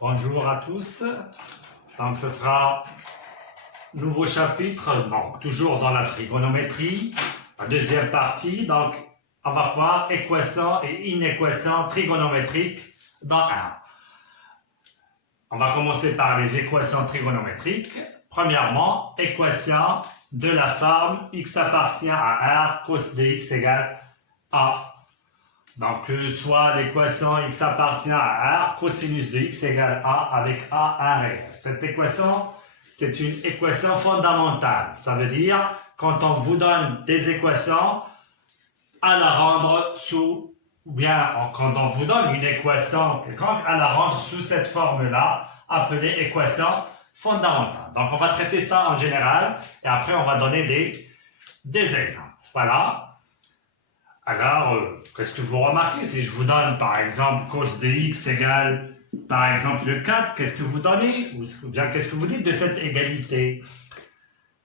Bonjour à tous. Donc ce sera nouveau chapitre, donc toujours dans la trigonométrie, la deuxième partie. Donc on va voir équations et inéquations trigonométriques dans R. On va commencer par les équations trigonométriques. Premièrement, équation de la forme x appartient à R, cos de x égale A. Donc, soit l'équation x appartient à R, cosinus de x égale A avec A réel. Cette équation, c'est une équation fondamentale. Ça veut dire, quand on vous donne des équations, à la rendre sous, ou bien quand on vous donne une équation quelconque, à la rendre sous cette forme-là, appelée équation fondamentale. Donc, on va traiter ça en général, et après, on va donner des exemples. Voilà. Alors, qu'est-ce que vous remarquez? Si je vous donne, par exemple, cos de x égale, par exemple, 4, qu'est-ce que vous donnez? Ou bien, qu'est-ce que vous dites de cette égalité?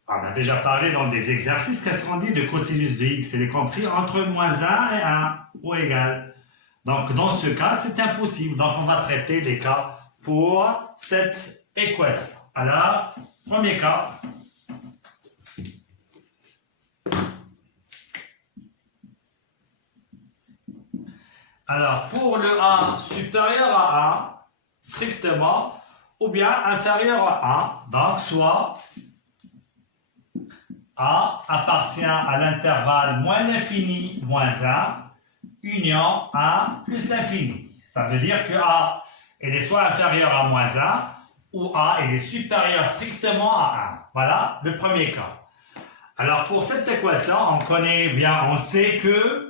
On a déjà parlé dans des exercices. Qu'est-ce qu'on dit de cosinus de x? Il est compris entre moins 1 et 1, ou égal. Donc, dans ce cas, c'est impossible. Donc, on va traiter des cas pour cette équation. Alors, premier cas. Alors, pour le A supérieur à 1, strictement, ou bien inférieur à 1, donc soit A appartient à l'intervalle moins l'infini moins 1, union 1 plus l'infini. Ça veut dire que A il est soit inférieur à moins 1, ou A il est supérieur strictement à 1. Voilà le premier cas. Alors, pour cette équation, on connaît bien, on sait que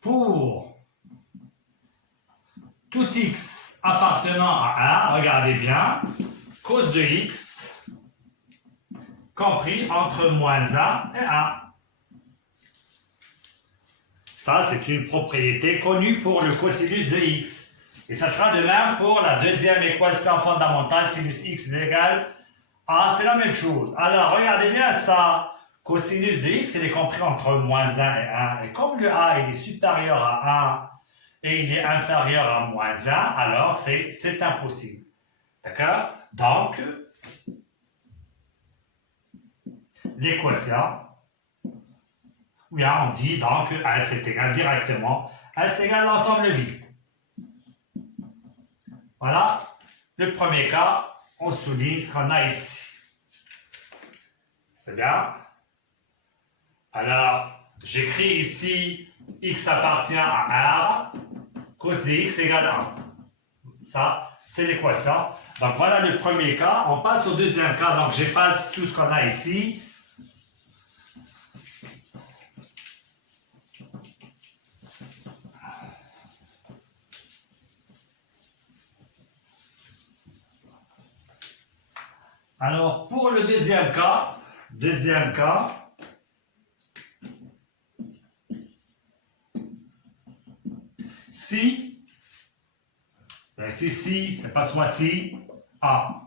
pour tout x appartenant à 1, regardez bien, cos de x compris entre moins 1 et 1. Ça, c'est une propriété connue pour le cosinus de x. Et ça sera de même pour la deuxième équation fondamentale, sinus x égale a, c'est la même chose. Alors, regardez bien ça. Cosinus de x, il est compris entre moins 1 et 1. Et comme le a il est supérieur à 1 et il est inférieur à moins 1, alors c'est impossible. D'accord? Donc, l'équation, bien, on dit donc S est égal directement, S égale l'ensemble vide. Voilà. Le premier cas, on souligne ce qu'on a ici. C'est bien. Alors, j'écris ici x appartient à R, cos de x égale 1. Ça, c'est l'équation. Donc, voilà le premier cas. On passe au deuxième cas. Donc, j'efface tout ce qu'on a ici. Alors, pour le deuxième cas, si, c'est pas soit si, A.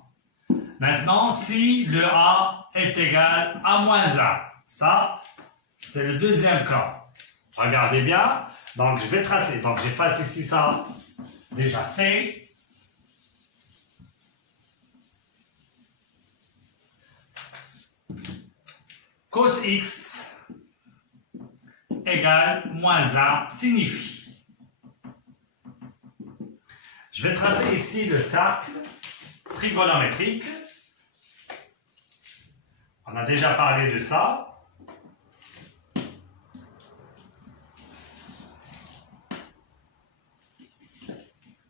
Maintenant, si le A est égal à moins 1, ça, c'est le deuxième cas. Regardez bien, donc je vais tracer, donc j'efface ici ça, déjà fait. Cos x égale moins 1 signifie. Je vais tracer ici le cercle trigonométrique. On a déjà parlé de ça.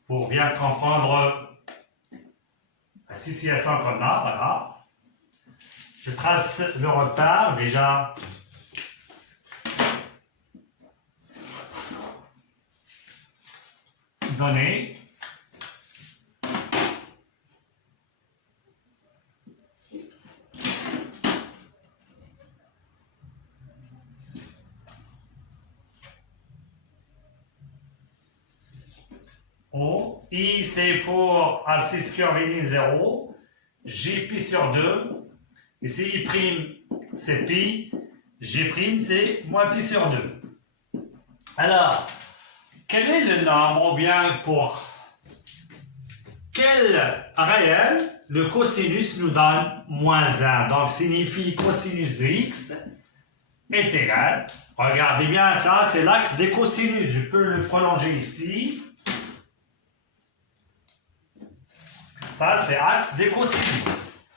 Pour bien comprendre la situation qu'on a, voilà. Je trace le retard déjà. Donné. O, I c'est pour abscisse curviligne 0, J pi sur 2, ici I' c'est pi, J' c'est moins pi sur 2. Alors, quel est le nombre, ou bien pour quel réel le cosinus nous donne moins 1. Donc, signifie cosinus de x est égal. Regardez bien ça, c'est l'axe des cosinus. Je peux le prolonger ici. Ça, c'est axe des cosinus.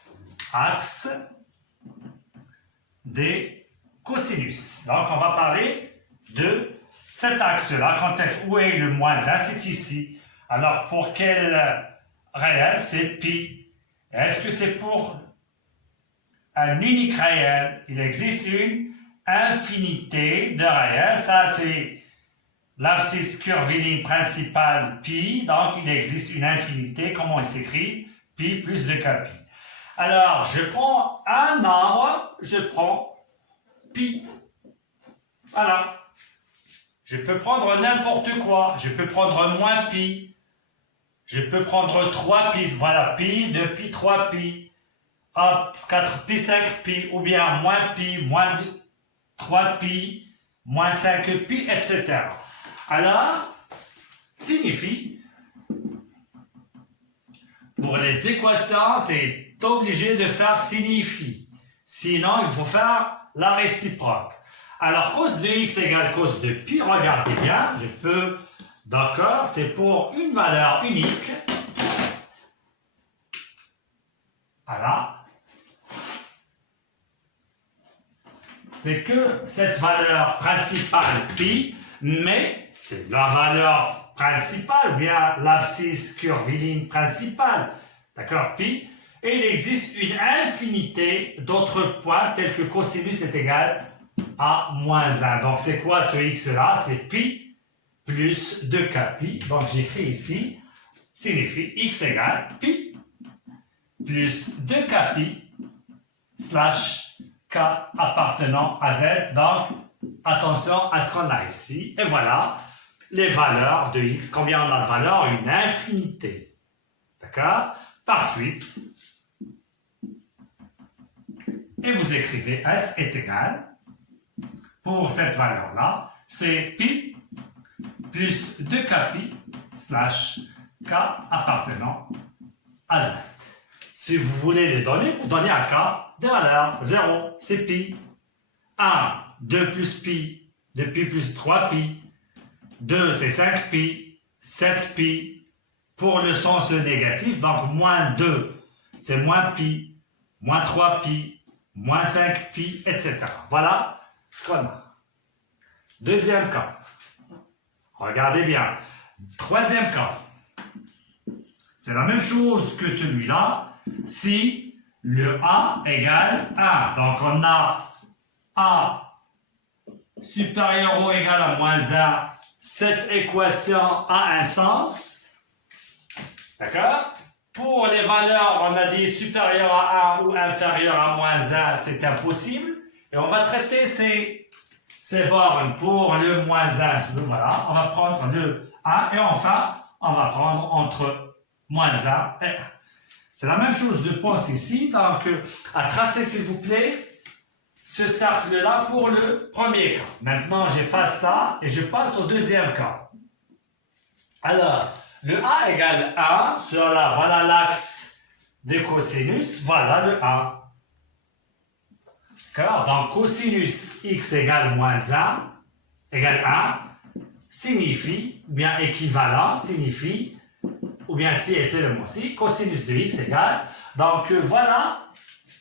Axe des cosinus. Donc, on va parler de cet axe-là. Où est le moins 1? C'est ici. Alors, pour quel réel? C'est pi. Est-ce que c'est pour un unique réel? Il existe une infinité de réels. Ça, c'est l'abscisse curviligne principale pi. Donc, il existe une infinité. Comment il s'écrit? Pi plus 2k pi. Alors, je prends un nombre, je prends pi. Voilà. Je peux prendre n'importe quoi. Je peux prendre moins pi. Je peux prendre 3 pi. Voilà, pi, 2 pi, 3 pi. Hop, 4 pi, 5 pi. Ou bien moins pi, moins 3 pi, moins 5 pi, etc. Alors, signifie, pour les équations, c'est obligé de faire signifie. Sinon, il faut faire la réciproque. Alors, cos de x égale cos de pi, regardez bien, je peux, d'accord, c'est pour une valeur unique. Voilà. C'est que cette valeur principale pi, mais c'est la valeur principale, ou bien l'abscisse curviligne principale, d'accord, pi, et il existe une infinité d'autres points tels que cosinus est égal à moins 1. Donc c'est quoi ce x-là? C'est pi plus 2k pi. Donc j'écris ici, signifie x égale pi plus 2k pi slash k appartenant à z. Donc attention à ce qu'on a ici. Et voilà les valeurs de x. Combien on a de valeurs? Une infinité. D'accord? Par suite, et vous écrivez S est égal, pour cette valeur-là, c'est pi plus 2k pi slash k appartenant à z. Si vous voulez les donner, vous donnez à k des valeurs. 0, c'est pi. 1, 2 plus pi, 2 pi plus 3 pi. 2, c'est 5 pi. 7 pi. Pour le sens négatif, donc moins 2, c'est moins pi. Moins 3 pi. Moins 5 pi, etc. Voilà ce qu'on a. Deuxième cas. Regardez bien. Troisième cas. C'est la même chose que celui-là. Si le A égale 1. Donc on a A supérieur ou égal à moins 1. Cette équation a un sens. D'accord? Pour les valeurs, on a dit supérieur à 1 ou inférieur à moins 1, c'est impossible. Et on va traiter ces bornes pour le moins 1. Voilà, on va prendre le 1 et enfin, on va prendre entre moins 1 et 1. C'est la même chose, je pense ici. Donc, à tracer, s'il vous plaît, ce cercle-là pour le premier cas. Maintenant, j'efface ça et je passe au deuxième cas. Alors, le A égale 1, cela, voilà l'axe des cosinus, voilà le 1. D'accord? Donc, cosinus x égale moins 1, égale 1, signifie, ou bien équivalent, signifie, ou bien si et seulement si, cosinus de x égale, donc voilà,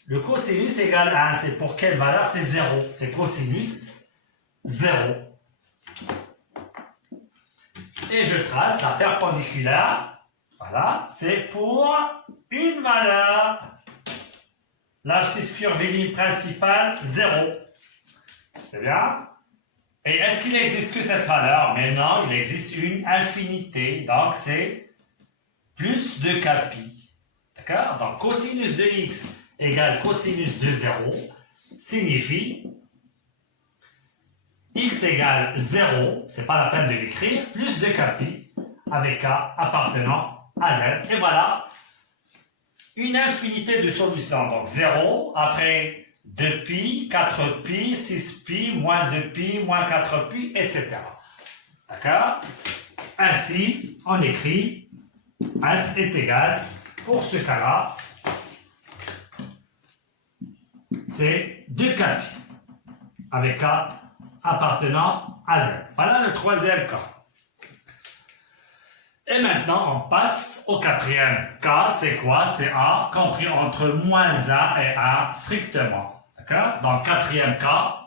le cosinus égale 1, c'est pour quelle valeur? C'est 0, c'est cosinus 0. Et je trace la perpendiculaire, voilà, c'est pour une valeur, l'abscisse curviligne principale, 0. C'est bien? Et est-ce qu'il n'existe que cette valeur? Mais non, il existe une infinité, donc c'est plus de k pi. D'accord? Donc cosinus de x égale cosinus de 0 signifie x égale 0, c'est pas la peine de l'écrire, plus de k pi avec k appartenant à z. Et voilà une infinité de solutions. Donc 0, après 2 pi, 4 pi, 6 pi, moins 2 pi, moins 4 pi, etc. D'accord? Ainsi, on écrit S est égal, pour ce cas-là, c'est 2K pi, avec K appartenant à Z. Voilà le troisième cas. Et maintenant, on passe au quatrième cas. C'est quoi? C'est A compris entre moins 1 et 1 strictement. D'accord? Dans le quatrième cas,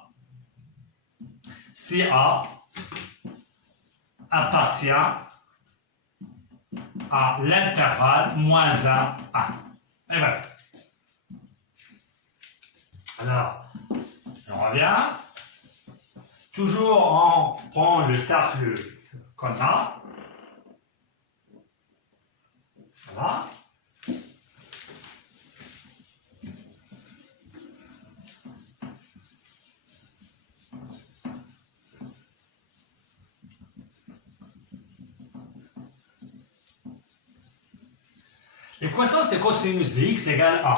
si A appartient à l'intervalle moins 1, 1. Et voilà. Alors, on revient. Toujours, on prend le cercle qu'on a. Voilà. L'équation, c'est cosinus de x égale A.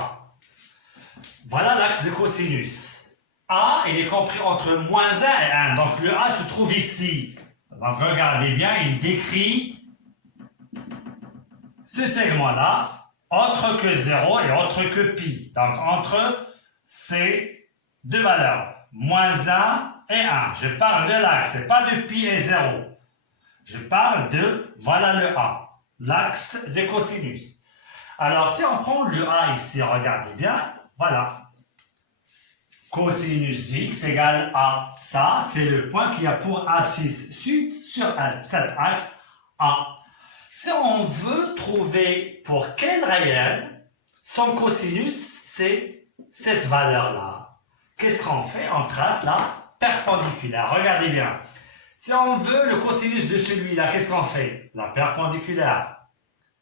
Voilà l'axe de cosinus. A, il est compris entre moins 1 et 1. Donc, le A se trouve ici. Donc, regardez bien, il décrit ce segment-là autre que 0 et autre que pi. Donc, entre ces deux valeurs, moins 1 et 1. Je parle de l'axe, ce n'est pas de pi et 0. Je parle de, voilà le A, l'axe de cosinus. Alors, si on prend le A ici, regardez bien, voilà. Cosinus de x égale A. Ça, c'est le point qui a pour abscisse sud sur cet axe A. Si on veut trouver pour quel réel, son cosinus, c'est cette valeur-là. Qu'est-ce qu'on fait? On trace la perpendiculaire. Regardez bien. Si on veut le cosinus de celui-là, qu'est-ce qu'on fait? La perpendiculaire.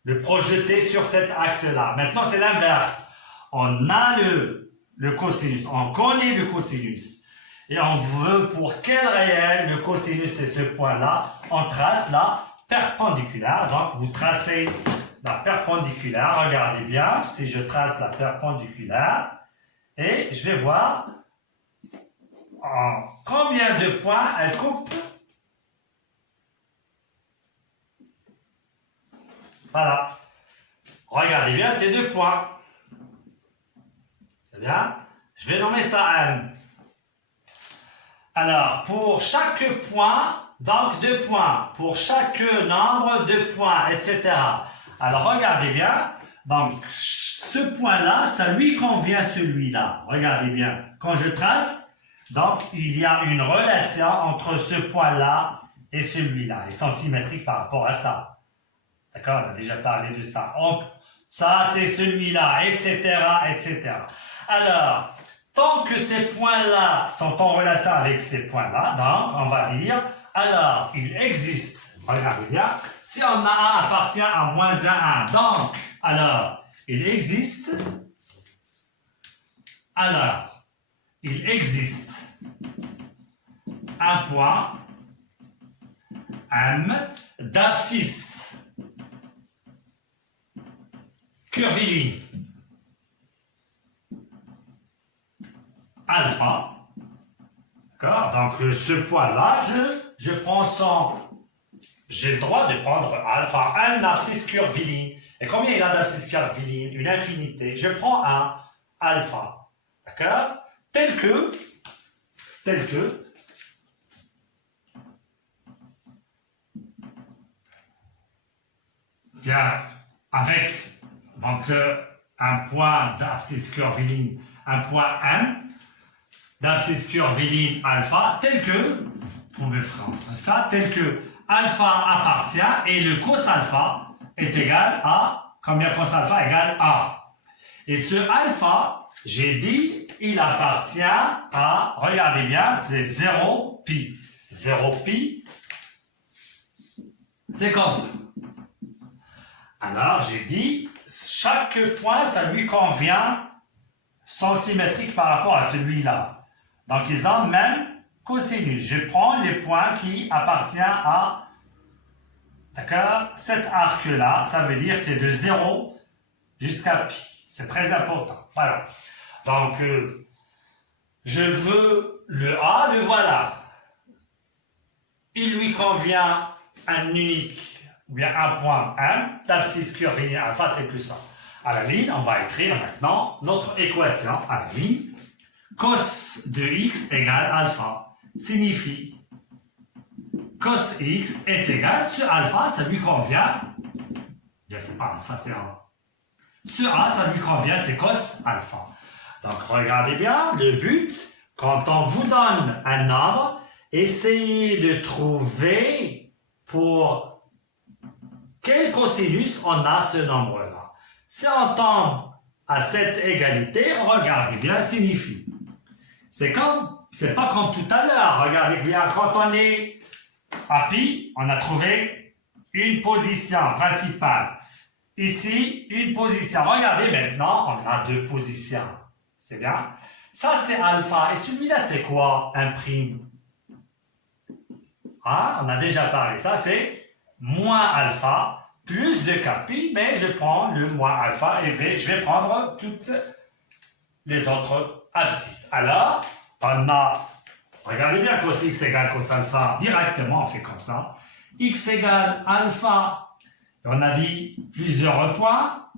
Le projeter sur cet axe-là. Maintenant, c'est l'inverse. On a le cosinus. On connaît le cosinus. Et on veut pour quel réel le cosinus, c'est ce point-là. On trace la perpendiculaire. Donc, vous tracez la perpendiculaire. Regardez bien, si je trace la perpendiculaire, et je vais voir en combien de points elle coupe. Voilà. Regardez bien ces deux points. C'est bien. Je vais nommer ça M. Alors, pour chaque point, donc 2 points. Pour chaque nombre, 2 points, etc. Alors, regardez bien. Donc, ce point-là, ça lui convient celui-là. Regardez bien. Quand je trace, donc, il y a une relation entre ce point-là et celui-là. Ils sont symétriques par rapport à ça. D'accord? On a déjà parlé de ça. Donc, ça, c'est celui-là, etc., etc. Alors, tant que ces points-là sont en relation avec ces points-là, donc, on va dire, alors, il existe, regardez bien, si on a A appartient à moins 1, 1, donc, alors, il existe, alors, il existe un point M d'abscisse curviligne alpha. D'accord? Donc, ce point-là, je prends son... J'ai le droit de prendre alpha, un abscisse curviligne. Et combien il a d'abscisse curviligne? Une infinité. Je prends un alpha. D'accord? Tel que, bien, avec donc un point d'abscisse curviligne, un point M d'abscisse curviligne alpha, tel que, vous pouvez faire ça, tel que alpha appartient et le cos alpha est égal à, combien cos alpha égale A. Et ce alpha, j'ai dit, il appartient à, regardez bien, c'est 0 pi. 0 pi, c'est comme ça. Alors, j'ai dit, chaque point, ça lui convient, sont symétriques par rapport à celui-là. Donc, ils ont le même cosinus. Je prends les points qui appartiennent à, d'accord, cet arc-là. Ça veut dire c'est de 0 jusqu'à pi. C'est très important. Voilà. Donc, je veux le A, le voilà. Il lui convient un unique ou bien un point M, d'abscisse curviligne alpha t plus 1. À la ligne, on va écrire maintenant notre équation à la ligne. Cos de x égale alpha signifie cos x est égal, ce alpha, ça lui convient. Bien, c'est pas alpha, c'est A. Ce A, ça lui convient, c'est cos alpha. Donc, regardez bien, le but, quand on vous donne un nombre, essayez de trouver pour quel cosinus on a ce nombre-là. Si on tombe à cette égalité, regardez bien, signifie. C'est pas comme tout à l'heure. Regardez bien, quand on est à pi, on a trouvé une position principale. Ici, une position. Regardez maintenant, on a deux positions. C'est bien. Ça, c'est alpha. Et celui-là, c'est quoi? Un prime. Ah, on a déjà parlé. Ça, c'est moins alpha plus de pi, mais je prends le moins alpha et je vais prendre toutes les autres abscisses. Alors, on a, regardez bien cos x égale cos alpha, directement on fait comme ça. X égale alpha, on a dit plusieurs points,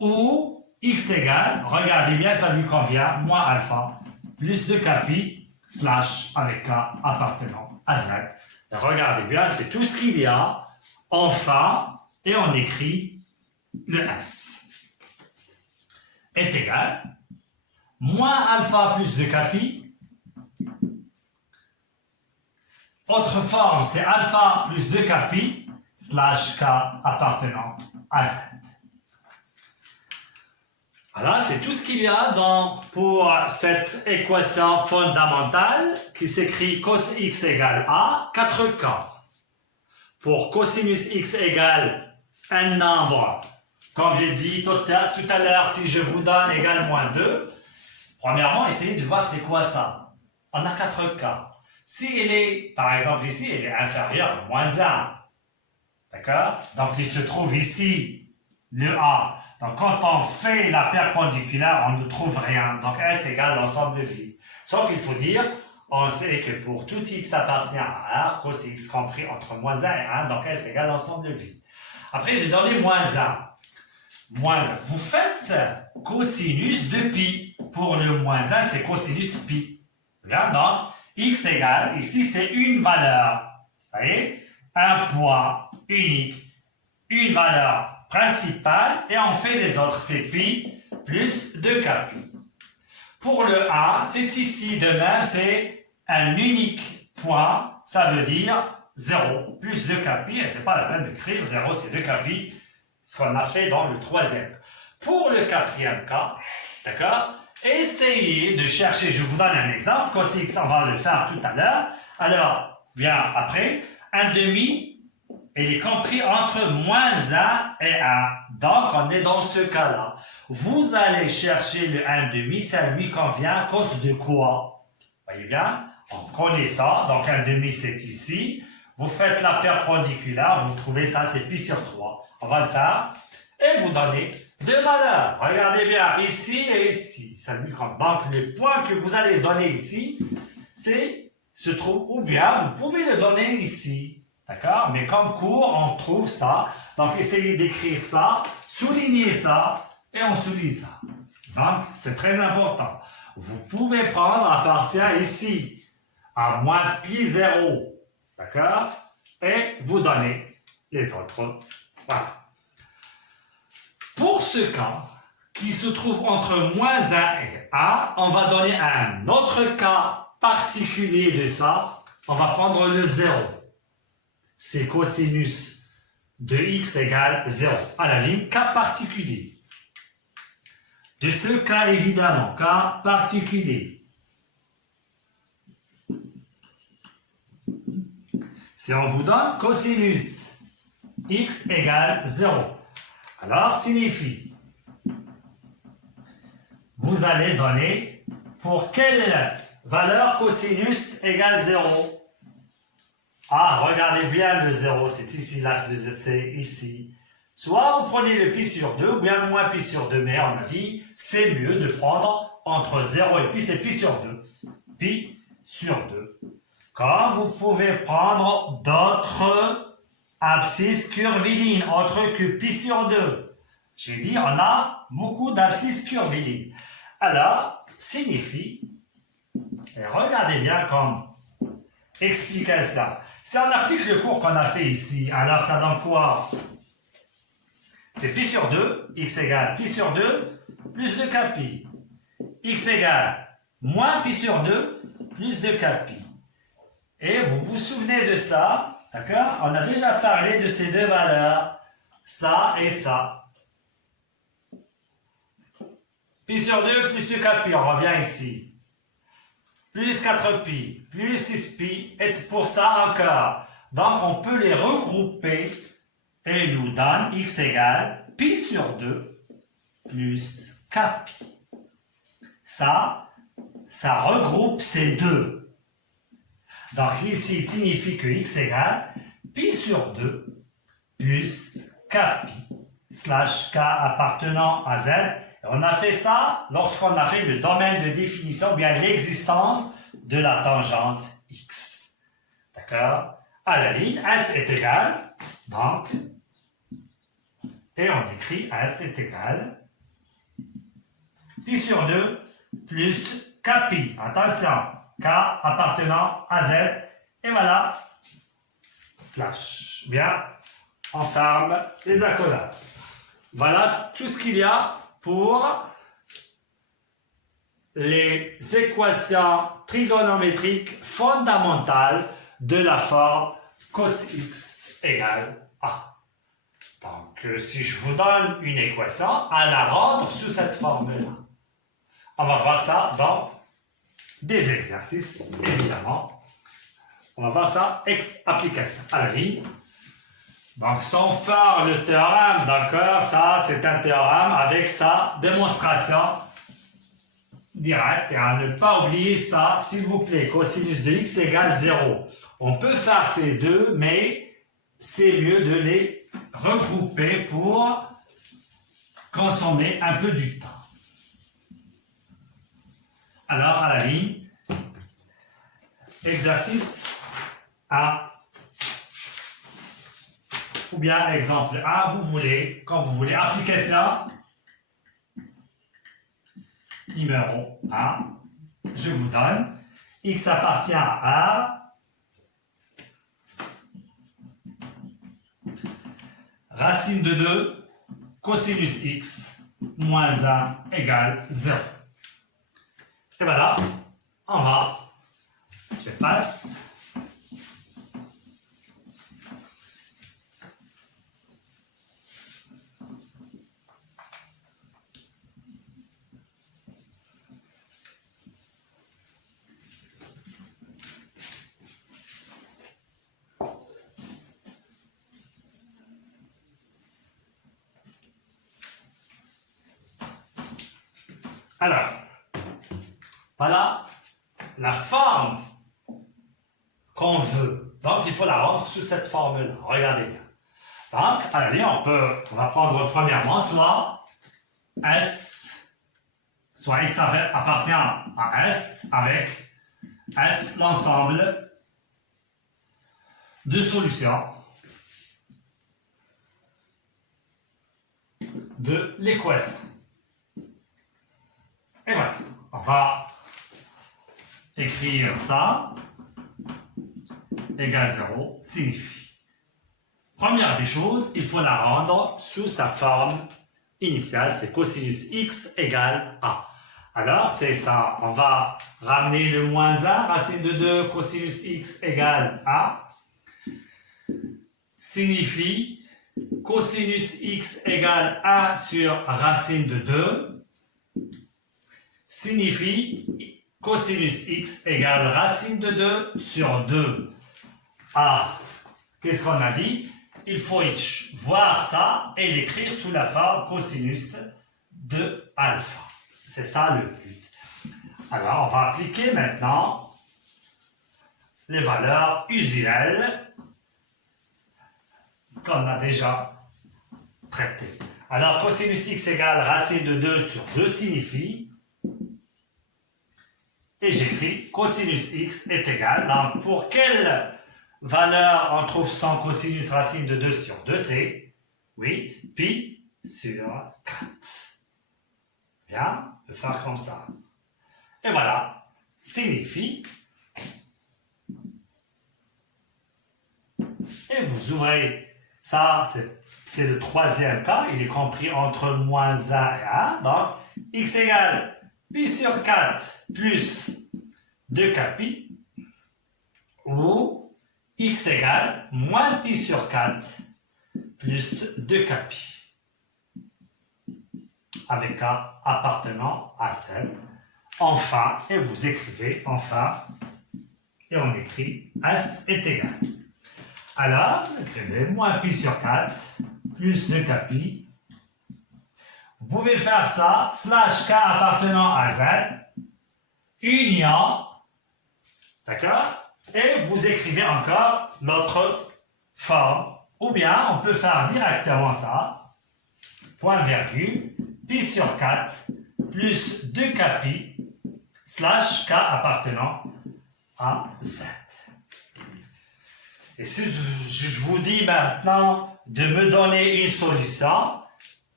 ou x égale, regardez bien, ça lui convient, moins alpha, plus de pi, slash avec k appartenant à z. Et regardez bien, c'est tout ce qu'il y a, enfin, et on écrit le S. Est égal, moins alpha plus de pi. Autre forme, c'est alpha plus de pi, slash k appartenant à z. Voilà, c'est tout ce qu'il y a pour cette équation fondamentale qui s'écrit cos x égale a, 4k. Pour cosinus x égale un nombre, comme j'ai dit tout à l'heure, si je vous donne égal moins 2, premièrement, essayez de voir c'est quoi ça. On a 4k. Si il est, par exemple ici, il est inférieur à moins 1. D'accord? Donc il se trouve ici le a. Donc quand on fait la perpendiculaire, on ne trouve rien. Donc S égale l'ensemble vide. Sauf il faut dire, on sait que pour tout x appartient à 1, cos x compris entre moins 1 et 1, donc S égale l'ensemble vide. Après j'ai donné moins 1. Moins 1. Vous faites cosinus de pi. Pour le moins 1, c'est cosinus pi. Bien, donc x égale, ici c'est une valeur. Ça y est, un point unique, une valeur principale, et on fait les autres, c'est pi plus 2k pi. Pour le a, c'est ici de même, c'est un unique point, ça veut dire 0 plus 2k pi, et c'est pas la peine d'écrire 0, c'est 2k pi, ce qu'on a fait dans le troisième. Pour le quatrième cas, d'accord, essayez de chercher, je vous donne un exemple, cos x, on va le faire tout à l'heure, alors, bien après, un demi, il est compris entre moins 1 et 1. Donc, on est dans ce cas-là. Vous allez chercher le 1,5, ça lui convient à cause de quoi? Voyez bien? On connaît ça. Donc, 1,5, c'est ici. Vous faites la perpendiculaire, vous trouvez ça, c'est pi sur 3. On va le faire. Et vous donnez deux valeurs. Regardez bien, ici et ici. Ça lui convient. Donc, le point que vous allez donner ici, se trouve, ou bien vous pouvez le donner ici. D'accord? Mais comme cours, on trouve ça. Donc, essayez d'écrire ça, soulignez ça, et on souligne ça. Donc, c'est très important. Vous pouvez prendre à partir ici, à moins pi 0. D'accord? Et vous donnez les autres. Voilà. Pour ce cas, qui se trouve entre moins 1 et 1, on va donner un autre cas particulier de ça. On va prendre le 0. C'est cosinus de x égale 0. À la ligne, cas particulier. De ce cas, évidemment, cas particulier. Si on vous donne cosinus x égale 0, alors signifie, vous allez donner pour quelle valeur cosinus égale 0? Ah, regardez bien le 0, c'est ici, l'axe de 0, c'est ici. Soit vous prenez le pi sur 2, ou bien moins pi sur 2, mais on a dit, c'est mieux de prendre entre 0 et pi, c'est pi sur 2. Pi sur 2. Comme vous pouvez prendre d'autres abscisse curviligne entre cube pi sur 2. J'ai dit on a beaucoup d'abscisses curvilines. Alors, signifie, et regardez bien comme expliquer ça. Si on applique le cours qu'on a fait ici, alors ça donne quoi? C'est pi sur 2, x égale pi sur 2, plus 2k pi. X égale moins pi sur 2, plus 2k pi. Et vous vous souvenez de ça, d'accord? On a déjà parlé de ces deux valeurs, ça et ça. Pi sur 2 plus 2k pi, on revient ici. Plus 4pi, plus 6pi, et pour ça encore. Donc on peut les regrouper et nous donne x égale pi sur 2 plus kpi. Ça regroupe ces deux. Donc ici signifie que x égale pi sur 2 plus kpi slash k appartenant à z. Et on a fait ça lorsqu'on a fait le domaine de définition, bien l'existence de la tangente x. D'accord? À la ligne, S est égal, donc, et on écrit S est égal pi sur 2 plus kpi. Attention, k appartenant à z, et voilà, slash. Bien, on ferme les accolades. Voilà tout ce qu'il y a pour les équations trigonométriques fondamentales de la forme cos x égale a. Donc, si je vous donne une équation, à la rendre sous cette forme-là. On va voir ça dans des exercices, évidemment. On va voir ça, application à la ligne. Donc, sans faire le théorème, d'accord, ça c'est un théorème avec sa démonstration directe. Et à ne pas oublier ça, s'il vous plaît, cosinus de x égale 0. On peut faire ces deux, mais c'est mieux de les regrouper pour consommer un peu du temps. Alors, à la ligne, exercice A. Ou bien exemple A, vous voulez, quand vous voulez, application numéro A, je vous donne, x appartient à A, racine de 2, cosinus x, moins 1 égale 0. Et voilà, on va, je passe. Alors, voilà la forme qu'on veut. Donc, il faut la rendre sous cette forme-là. Regardez bien. Donc, à la ligne, on va prendre premièrement soit S, soit X appartient à S avec S l'ensemble de solutions de l'équation. Et voilà, on va écrire ça, égale 0, signifie. Première des choses, il faut la rendre sous sa forme initiale, c'est cosinus x égale a. Alors, c'est ça, on va ramener le moins 1, racine de 2, cosinus x égale a, signifie cosinus x égale 1 sur racine de 2, signifie cosinus x égale racine de 2 sur 2. Ah, qu'est-ce qu'on a dit? Il faut voir ça et l'écrire sous la forme cosinus de alpha. C'est ça le but. Alors, on va appliquer maintenant les valeurs usuelles qu'on a déjà traitées. Alors, cosinus x égale racine de 2 sur 2 signifie, et j'écris cosinus x est égal, donc pour quelle valeur, on trouve son cosinus racine de 2 sur 2, c'est, oui, pi sur 4. Bien, on peut faire comme ça. Et voilà, signifie, et vous ouvrez, ça c'est le troisième cas, il est compris entre moins 1 et 1, donc x égale pi sur 4 plus 2k pi, ou x égale moins pi sur 4 plus 2k pi, avec k appartenant à celle. Enfin, et vous écrivez enfin, et on écrit S est égal. Alors, vous écrivez moins pi sur 4 plus 2k pi. Vous pouvez faire ça, slash k appartenant à z, union, d'accord? Et vous écrivez encore notre forme. Ou bien, on peut faire directement ça, point virgule, pi sur 4 plus 2k pi, slash k appartenant à z. Et si je vous dis maintenant de me donner une solution,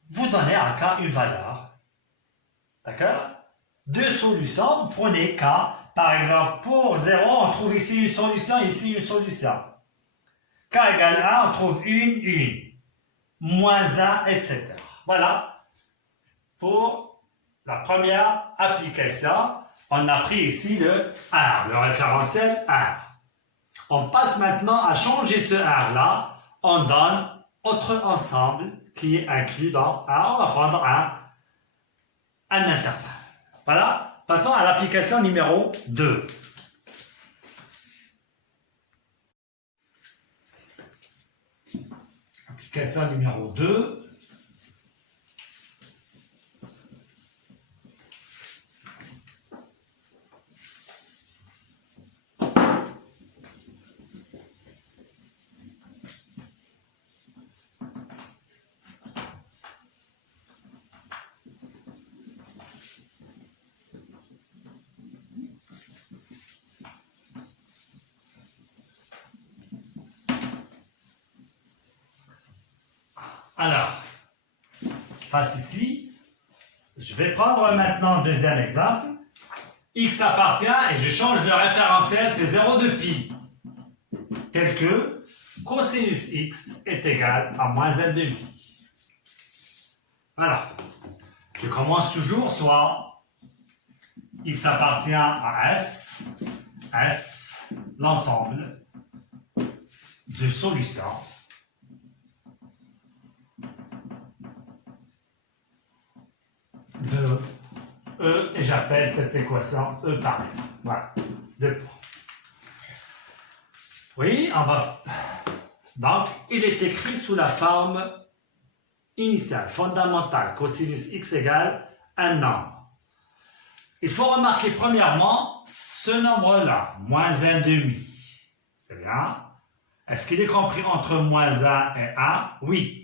vous donnez à k une valeur. D'accord? Deux solutions, vous prenez k. Par exemple, pour 0, on trouve ici une solution, ici une solution. K égale 1, on trouve une, moins 1, etc. Voilà. Pour la première application, on a pris ici le R, le référentiel R. On passe maintenant à changer ce R-là. On donne autre ensemble qui est inclus dans R. On va prendre un intervalle. Voilà. Passons à l'application numéro 2. Application numéro 2. Alors, face ici, je vais prendre maintenant le deuxième exemple. X appartient et je change le référentiel, c'est 0,2 pi. Tel que cosinus x est égal à moins 1,5. Voilà. Je commence toujours soit x appartient à S, l'ensemble de solutions. De E, et j'appelle cette équation E par exemple. Voilà, 2 points. Oui, on va... Donc, il est écrit sous la forme initiale, fondamentale, cosinus x égale un nombre. Il faut remarquer premièrement ce nombre-là, moins 1,5. C'est bien. Est-ce qu'il est compris entre moins 1 et 1? Oui.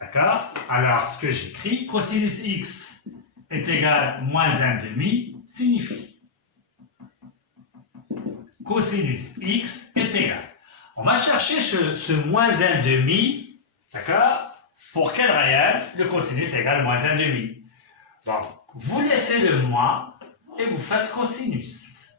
D'accord? Alors, ce que j'écris, cosinus x est égal à moins 1,5 signifie cosinus x est égal. On va chercher ce moins 1,5, d'accord? Pour quel réel le cosinus est égal à moins 1,5? Donc, vous laissez le moins et vous faites cosinus.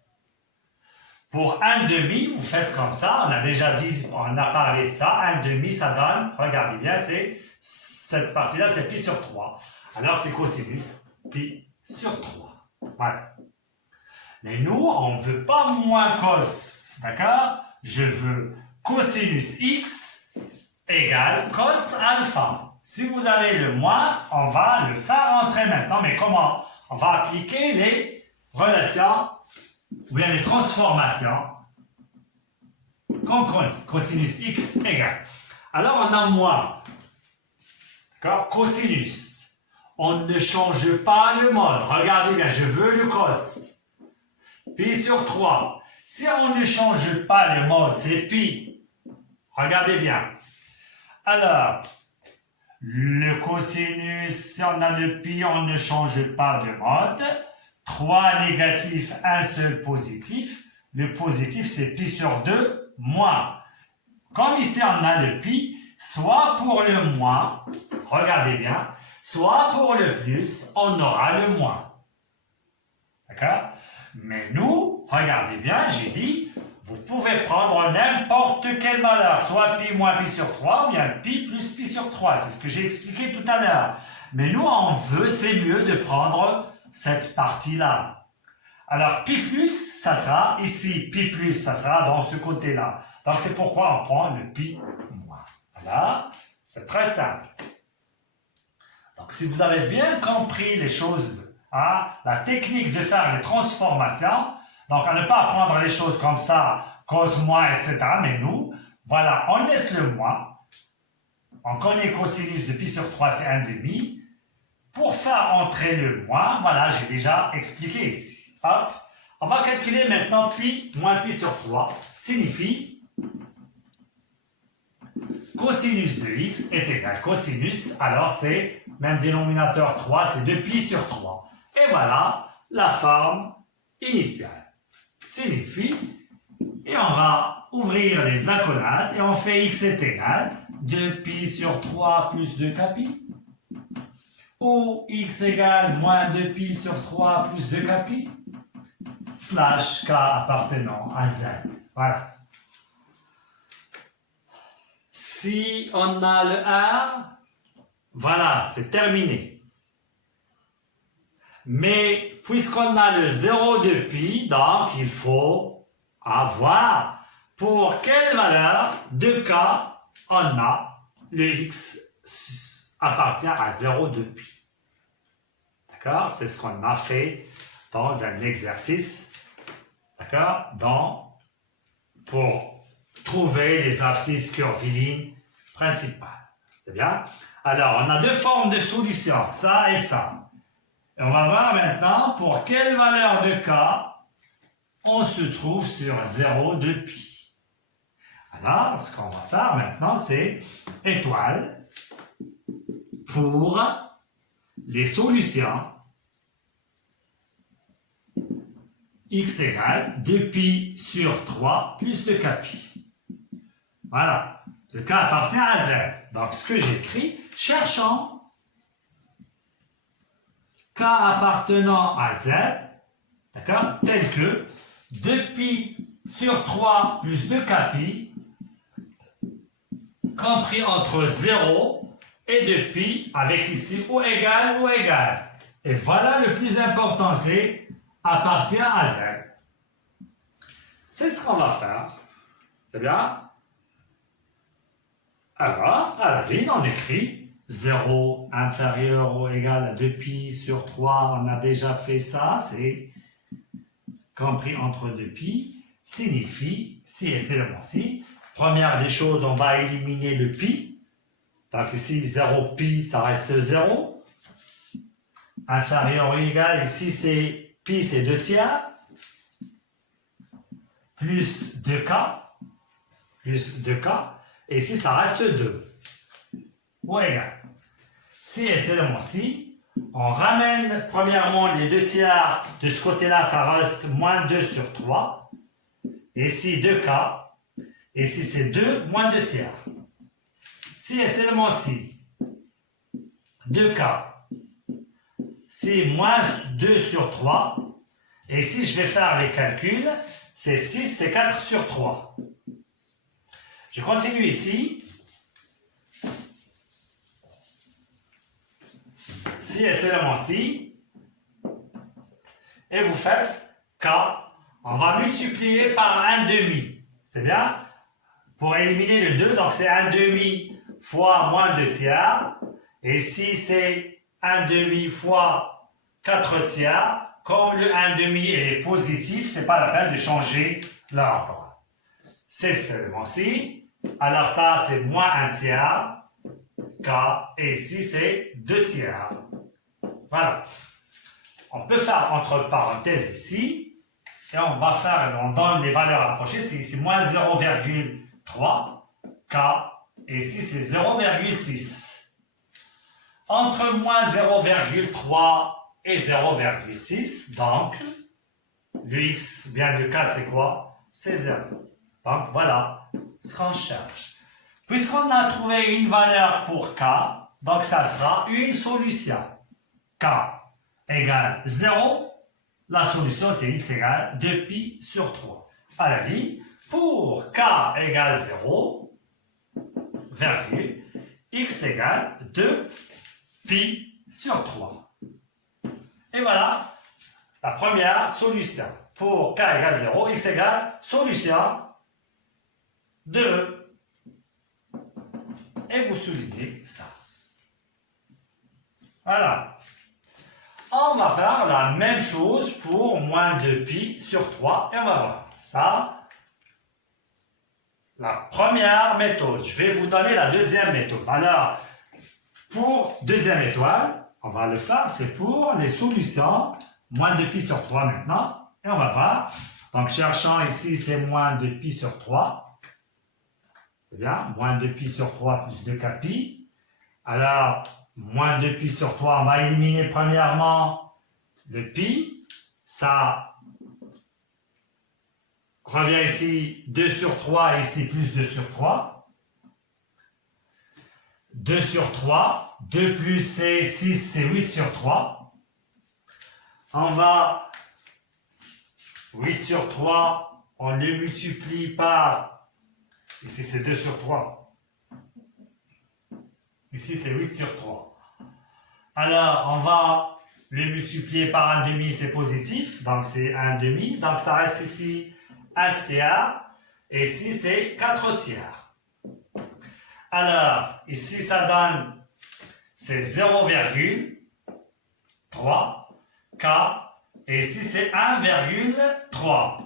Pour 1,5, vous faites comme ça. On a déjà dit, on a parlé de ça. 1,5, ça donne, regardez bien, c'est cette partie-là, c'est pi sur 3. Alors, c'est cosinus pi sur 3. Voilà. Mais nous, on ne veut pas moins cos, d'accord? Je veux cosinus x égale cos alpha. Si vous avez le moins, on va le faire entrer maintenant. Mais comment? On va appliquer les relations, ou bien les transformations qu'on connaît. Cosinus x égale. Alors, on a moins. D'accord? Cosinus. On ne change pas le mode. Regardez bien, je veux le cos. Pi sur 3. Si on ne change pas le mode, c'est pi. Regardez bien. Alors, le cosinus, si on a le pi, on ne change pas de mode. 3 négatifs, un seul positif. Le positif, c'est pi sur 2. moins. Comme ici on a le pi, soit pour le moins, regardez bien, soit pour le plus, on aura le moins. D'accord? Mais nous, regardez bien, j'ai dit, vous pouvez prendre n'importe quelle valeur, soit pi moins pi sur 3, ou bien pi plus pi sur 3. C'est ce que j'ai expliqué tout à l'heure. Mais nous, on veut, c'est mieux de prendre cette partie-là. Alors, pi plus, ça sera ici. Pi plus, ça sera dans ce côté-là. Donc, c'est pourquoi on prend le pi moins. Voilà, c'est très simple. Donc, si vous avez bien compris les choses, hein, la technique de faire les transformations, donc à ne pas prendre les choses comme ça, cos moins, etc. Mais nous, voilà, on laisse le moins. On connaît cosinus de pi sur 3, c'est 1,5. Pour faire entrer le moins, voilà, j'ai déjà expliqué ici. Hop. On va calculer maintenant pi moins pi sur 3 signifie cosinus de x est égal cosinus, alors c'est même dénominateur 3, c'est 2pi sur 3. Et voilà la forme initiale. Signifie, et on va ouvrir les accolades et on fait x est égal 2pi sur 3 plus 2kpi. Ou x égale moins 2pi sur 3 plus 2kpi. Slash k appartenant à z. Voilà. Si on a le R, voilà, c'est terminé. Mais puisqu'on a le 0 de pi, donc il faut avoir pour quelle valeur de k on a le x appartient à 0 de pi. D'accord? C'est ce qu'on a fait dans un exercice, d'accord, pour trouver les abscisses curviligne principales. C'est bien? Alors, on a deux formes de solutions, ça et ça. Et on va voir maintenant pour quelle valeur de k on se trouve sur 0 de pi. Alors, ce qu'on va faire maintenant, c'est étoile pour les solutions x égale 2pi sur 3 plus 2kpi. Voilà. Le k appartient à z. Donc, ce que j'écris, cherchons k appartenant à z, d'accord, tel que 2pi sur 3 plus 2kpi, compris entre 0 et 2pi, avec ici ou égal ou égal. Et voilà le plus important, c'est appartient à z. C'est ce qu'on va faire. C'est bien? Alors, à la ligne, on écrit 0 inférieur ou égal à 2pi sur 3. On a déjà fait ça. C'est compris entre 2pi. Signifie, si et seulement-ci. Première des choses, on va éliminer le pi. Donc ici, 0 pi, ça reste 0. Inférieur ou égal, ici c'est pi, c'est 2 tiers, plus 2k, et ici, ça reste 2, ou égal. Si et seulement si, on ramène premièrement les 2 tiers, de ce côté-là, ça reste moins 2 sur 3, et ici 2k, et ici c'est 2 moins 2 tiers. Si et seulement si, 2k, c'est moins 2 sur 3. Et si je vais faire les calculs, c'est 6, c'est 4 sur 3. Je continue ici. Si et seulement si. Et vous faites k. On va multiplier par 1,5. C'est bien? Pour éliminer le 2, donc c'est 1,5 fois moins 2 tiers. Et si c'est 1,5 fois 4 tiers, comme le 1,5 est positif, c'est pas la peine de changer l'ordre. C'est seulement si. Alors ça, c'est moins 1 tiers, k, et ici, c'est 2 tiers. Voilà. On peut faire entre parenthèses ici, et on va faire, on donne les valeurs approchées, c'est ici moins 0,3, k, et ici, c'est 0,6. Entre moins 0,3 et 0,6, donc, le x, bien le k, c'est quoi? C'est 0. Donc voilà ce qu'on cherche. Puisqu'on a trouvé une valeur pour k, donc ça sera une solution. K égale 0, la solution c'est x égale 2pi sur 3. À la vie, pour k égale 0, virgule, x égale 2pi sur 3. Et voilà la première solution. Pour k égale 0, x égale solution de E. Et vous soulignez ça. Voilà. On va faire la même chose pour moins 2pi sur 3 et on va voir ça. La première méthode. Je vais vous donner la deuxième méthode. Alors, pour deuxième étoile, on va le faire, c'est pour les solutions moins 2pi sur 3 maintenant. Et on va voir. Donc, cherchant ici, c'est moins 2pi sur 3. C'est bien. Moins 2pi sur 3 plus 2kpi. Alors, moins 2pi sur 3, on va éliminer premièrement le pi. Ça revient ici 2 sur 3 et ici plus 2 sur 3. 2 sur 3. 2 plus c'est 6, c'est 8 sur 3. On va 8 sur 3, on le multiplie par, ici c'est 2 sur 3. Ici c'est 8 sur 3. Alors on va le multiplier par 1 demi, c'est positif, donc c'est 1 demi. Donc ça reste ici 1 tiers, et ici c'est 4 tiers. Alors ici ça donne, c'est 0,3 k, et ici c'est 1,3.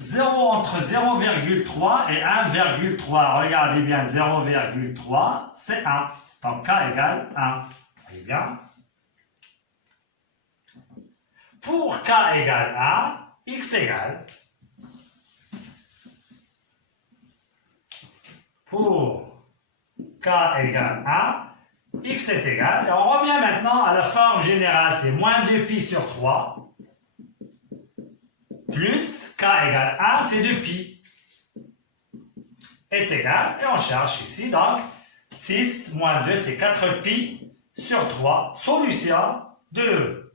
0 entre 0,3 et 1,3. Regardez bien, 0,3, c'est 1. Donc k égale 1. Voyez bien. Pour k égale 1, x égale. Pour k égale 1, x est égal. Et on revient maintenant à la forme générale. C'est moins 2pi sur 3. Plus k égale 1, c'est 2pi. Est égal. Et on cherche ici, donc, 6 moins 2, c'est 4pi sur 3. Solution de E.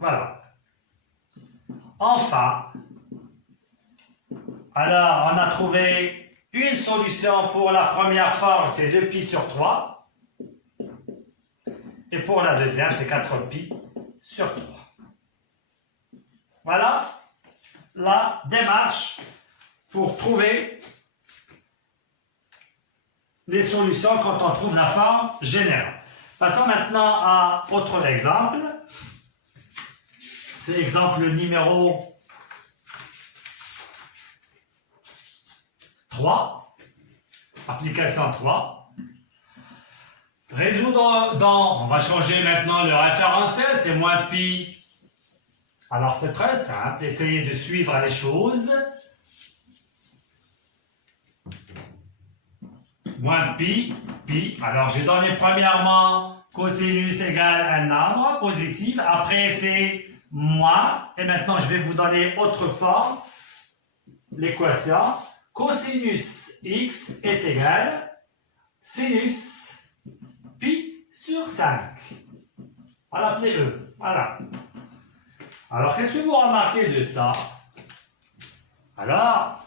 Voilà. Enfin, alors, on a trouvé une solution pour la première forme, c'est 2pi sur 3. Et pour la deuxième, c'est 4pi sur 3. Voilà la démarche pour trouver les solutions quand on trouve la forme générale. Passons maintenant à autre exemple. C'est l'exemple numéro 3. Application 3. Résoudre dans, on va changer maintenant le référentiel, c'est moins pi. Alors c'est très simple, essayez de suivre les choses. Moins pi, pi. Alors j'ai donné premièrement cosinus égale un nombre positif. Après c'est moins. Et maintenant je vais vous donner autre forme. L'équation. Cosinus x est égal sinus pi sur 5. On va l'appeler E. Voilà. Alors, qu'est-ce que vous remarquez de ça? Alors,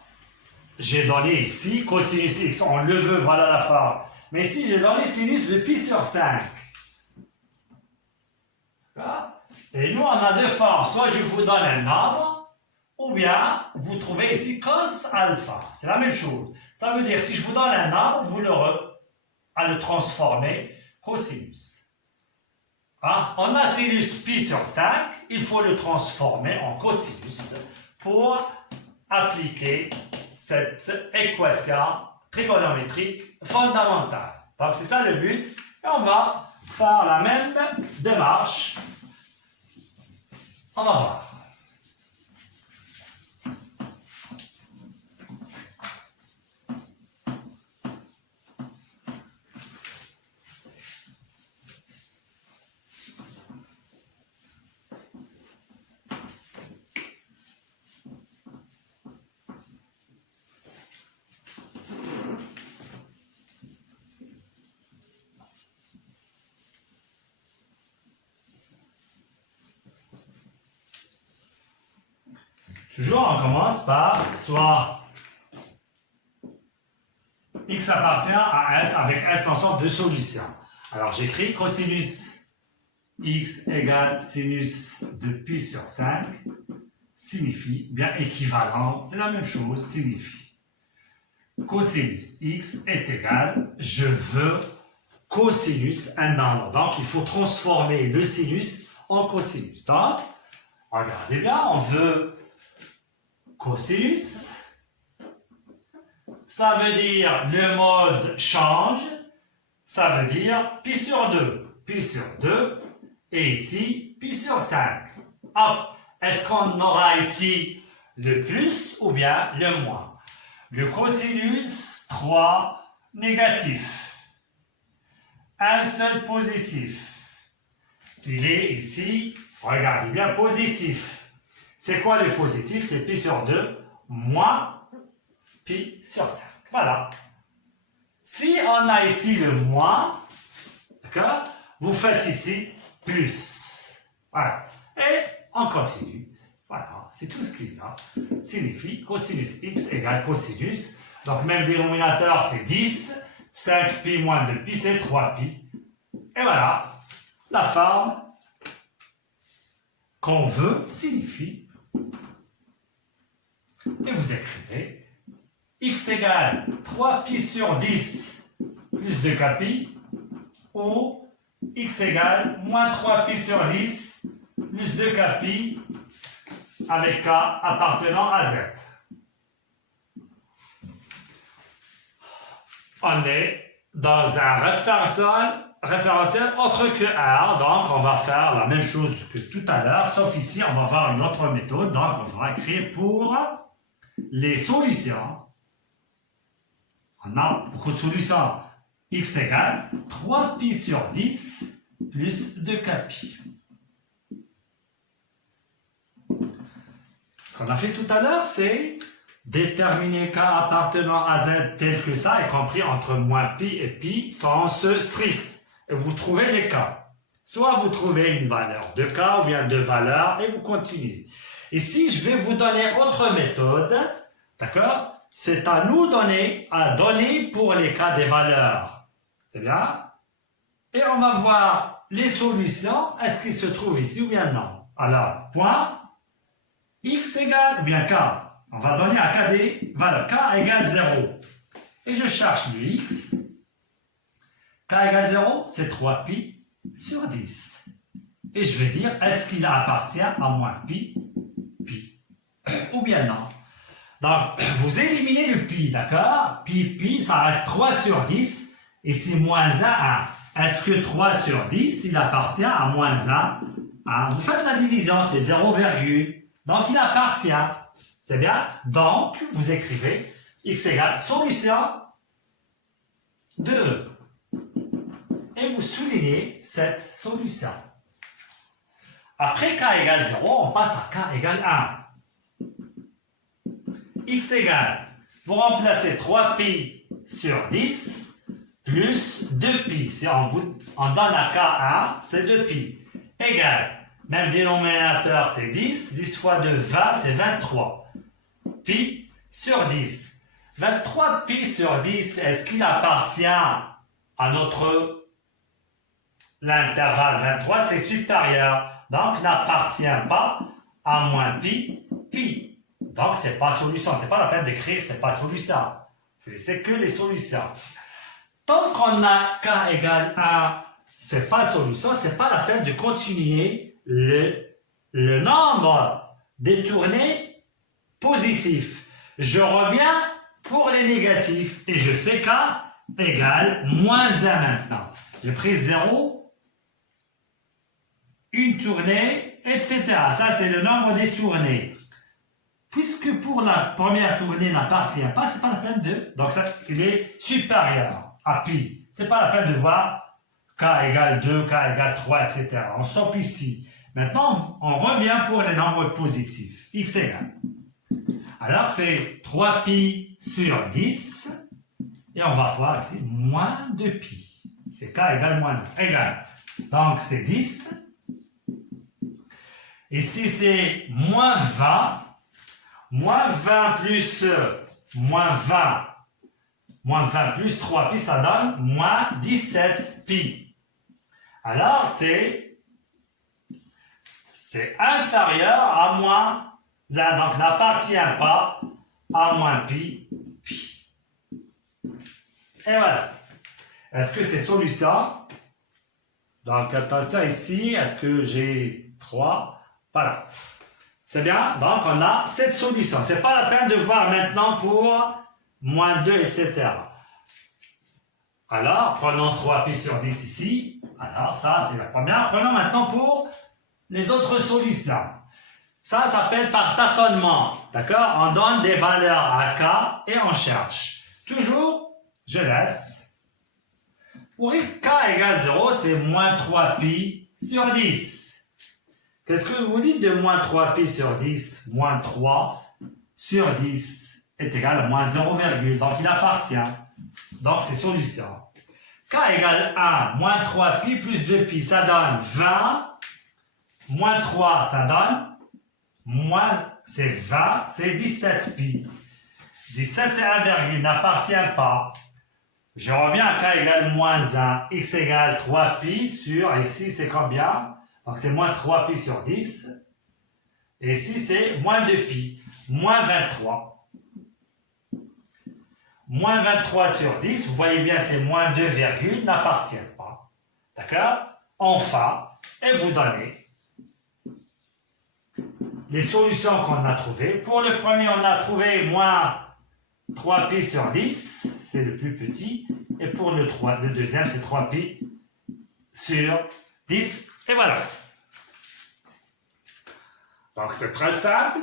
j'ai donné ici cosinus x, on le veut, voilà la forme. Mais ici, j'ai donné sinus de pi sur 5. Et nous, on a deux formes. Soit je vous donne un nombre, ou bien vous trouvez ici cos alpha. C'est la même chose. Ça veut dire, si je vous donne un nombre, vous à le transformer cosinus. On a sinus pi sur 5, il faut le transformer en cosinus pour appliquer cette équation trigonométrique fondamentale. Donc c'est ça le but, et on va faire la même démarche. On va voir. Toujours, on commence par soit x appartient à S avec S l'ensemble de solutions. Alors j'écris cosinus x égale sinus de pi sur 5 signifie, bien équivalent, c'est la même chose, signifie. Cosinus x est égal, je veux cosinus un nombre. Donc il faut transformer le sinus en cosinus. Donc, regardez bien, on veut cosinus. Ça veut dire le mode change. Ça veut dire pi sur 2. Pi sur 2. Et ici, pi sur 5. Hop. Est-ce qu'on aura ici le plus ou bien le moins? Le cosinus 3 négatif. Un seul positif. Il est ici, regardez bien, positif. C'est quoi le positif? C'est pi sur 2 moins pi sur 5. Voilà. Si on a ici le moins, d'accord, vous faites ici plus. Voilà. Et on continue. Voilà. C'est tout ce qu'il y a. Signifie cosinus x égale cosinus. Donc, même dénominateur, c'est 10. 5 pi moins 2 pi, c'est 3 pi. Et voilà. La forme qu'on veut signifie. Et vous écrivez x égale 3 pi sur 10 plus 2 pi ou x égale moins 3 pi sur 10 plus 2 pi avec k appartenant à z. On est dans un référentiel autre que R, donc on va faire la même chose que tout à l'heure, sauf ici on va voir une autre méthode, donc on va écrire pour les solutions. On a beaucoup de solutions. X égale 3 pi sur 10 plus 2 pi. Ce qu'on a fait tout à l'heure, c'est déterminer k appartenant à z tel que ça, y compris entre moins pi et pi, sens strict. Et vous trouvez les cas. Soit vous trouvez une valeur de k ou bien deux valeurs et vous continuez. Ici, je vais vous donner autre méthode. D'accord? C'est à nous à donner pour les cas des valeurs. C'est bien? Et on va voir les solutions. Est-ce qu'ils se trouvent ici ou bien non? Alors, point x égale, ou bien k. On va donner à k des valeurs. K égale 0. Et je cherche le x. K égale 0, c'est 3 pi sur 10. Et je vais dire, est-ce qu'il appartient à moins pi, ou bien non? Donc, vous éliminez le pi, d'accord? Pi, ça reste 3 sur 10, et c'est moins 1. Est-ce que 3 sur 10, il appartient à moins 1? Vous faites la division, c'est 0, donc il appartient. C'est bien? Donc, vous écrivez x égale solution de E. Et vous soulignez cette solution. Après k égale 0, on passe à k égale 1. X égale, vous remplacez 3 pi sur 10 plus 2 pi. Si on donne à K1, c'est 2 pi. Égale, même dénominateur c'est 10, 10 fois 2, 20, c'est 23. Pi sur 10. 23 pi sur 10, est-ce qu'il appartient à l'intervalle 23, c'est supérieur. Donc, n'appartient pas à moins pi, pi. Donc, c'est pas solution. C'est pas la peine d'écrire, c'est pas solution. C'est que les solutions. Tant qu'on a k égale 1, c'est pas solution, c'est pas la peine de continuer le nombre détourné positif. Je reviens pour les négatifs et je fais k égale moins 1 maintenant. J'ai pris 0, une tournée, etc. Ça, c'est le nombre détourné. Puisque pour la première tournée n'appartient pas, c'est pas la peine de... Donc, ça, il est supérieur à pi. C'est pas la peine de voir k égale 2, k égale 3, etc. On stoppe ici. Maintenant, on revient pour les nombres positifs. X égale. Alors, c'est 3 pi sur 10. Et on va voir ici moins 2 pi. C'est k égale moins 1. Égal. Donc, c'est 10. Ici, c'est moins 20. Moins 20 plus moins 20. Moins 20 plus 3pi, ça donne moins 17pi. Alors, c'est inférieur à moins 1. Donc, n'appartient pas à moins pi. Et voilà. Est-ce que c'est solution? Donc, attention ici. Est-ce que j'ai 3? Voilà. C'est bien. Donc, on a cette solution. Ce n'est pas la peine de voir maintenant pour moins 2, etc. Alors, prenons 3pi sur 10 ici. Alors, ça, c'est la première. Prenons maintenant pour les autres solutions. Ça s'appelle par tâtonnement. D'accord? On donne des valeurs à k et on cherche. Toujours, je laisse. Pour k égale 0, c'est moins 3pi sur 10. Qu'est-ce que vous dites de moins 3pi sur 10? Moins 3 sur 10 est égal à moins 0, donc il appartient. Donc c'est solution. K égale 1, moins 3pi plus 2pi, ça donne 20. Moins 3, ça donne, c'est 20, c'est 17pi. 17, c'est 1, n'appartient pas. Je reviens à k égale moins 1, x égale 3pi sur, ici c'est combien? Donc c'est moins 3pi sur 10. Et ici c'est moins 2pi, moins 23. Moins 23 sur 10, vous voyez bien c'est moins 2, n'appartient pas. D'accord? Enfin, et vous donnez les solutions qu'on a trouvées. Pour le premier, on a trouvé moins 3pi sur 10, c'est le plus petit. Et pour le deuxième, c'est 3pi sur 10. Et voilà. Donc, c'est très simple.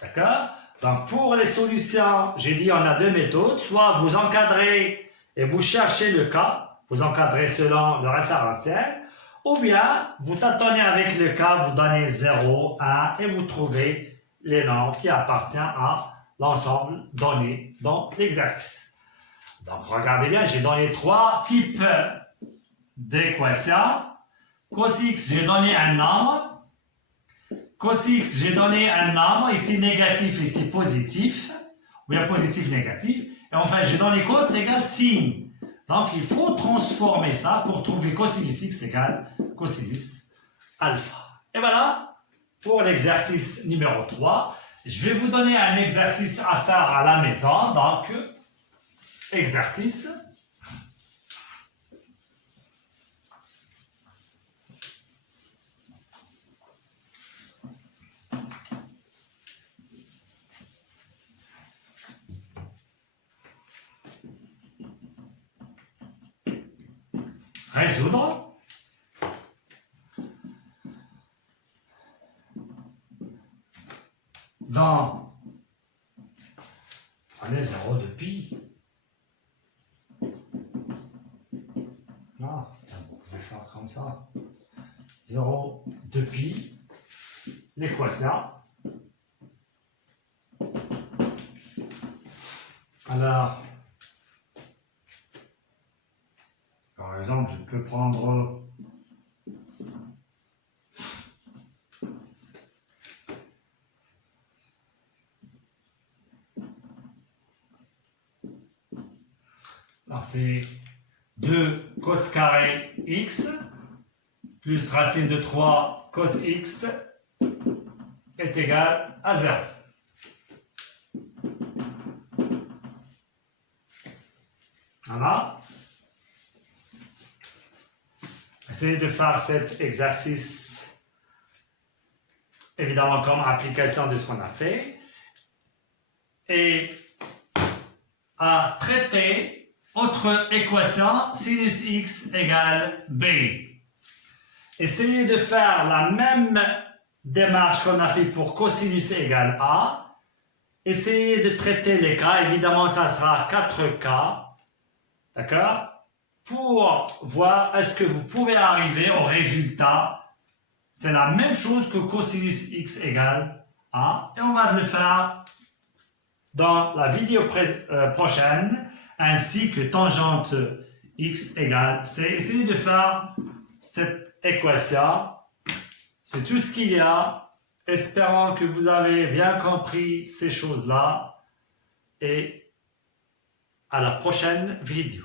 D'accord? Donc, pour les solutions, j'ai dit on a deux méthodes. Soit vous encadrez et vous cherchez le cas. Vous encadrez selon le référentiel. Ou bien, vous tâtonnez avec le cas, vous donnez 0, 1 et vous trouvez les nombres qui appartiennent à l'ensemble donné dans l'exercice. Donc, regardez bien, j'ai donné 3 types d'équations. Cos x, j'ai donné un nombre. Cos x, j'ai donné un nombre, ici négatif, ici positif. Ou bien positif, négatif. Et enfin, j'ai donné cos égale sin. Donc, il faut transformer ça pour trouver cosinus x égale cosinus alpha. Et voilà, pour l'exercice numéro 3. Je vais vous donner un exercice à faire à la maison. Donc, exercice. Résoudre. Dans, prenez 0 de pi. Là, vous pouvez faire comme ça. 0 de pi, l'équation. Alors, par exemple, je peux prendre alors c'est 2 cos carré x plus racine de 3 cos x est égal à 0. Voilà. Essayez de faire cet exercice, évidemment comme application de ce qu'on a fait, et à traiter autre équation, sinus x égale b. Essayez de faire la même démarche qu'on a fait pour cosinus égale a. Essayez de traiter les cas, évidemment ça sera 4 cas, d'accord? Pour voir est-ce que vous pouvez arriver au résultat. C'est la même chose que cosinus x égale a. Et on va le faire dans la vidéo prochaine, ainsi que tangente x égale c. Essayez de faire cette équation. C'est tout ce qu'il y a. Espérons que vous avez bien compris ces choses-là et à la prochaine vidéo.